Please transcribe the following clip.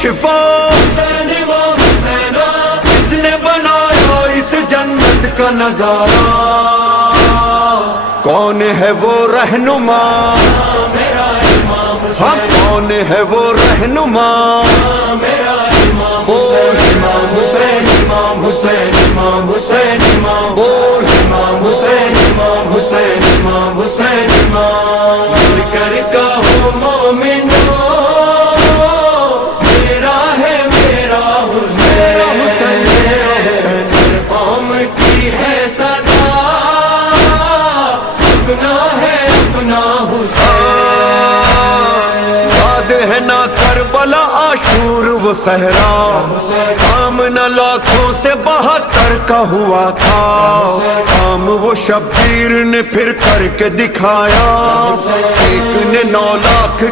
شفا کس نے بنایا اس جنت کا نظارہ؟ کون ہے وہ رہنما؟ ہاں کون ہے وہ رہنما؟ بول امام حسین، امام حسین، امام حسین، امام بول امام حسین، امام حسین، امام حسین، امام مل کر کہو مومنو میرا ہے میرا حسین، قوم کی ہے صدا اپنا ہے اپنا حسین، یاد ہے نا کربلا عاشور وہ صحرا، سامنا لاکھوں سے 72 کا ہوا تھا، کام وہ شبیر نے پھر کر کے دکھایا، ایک نے 9 لاکھ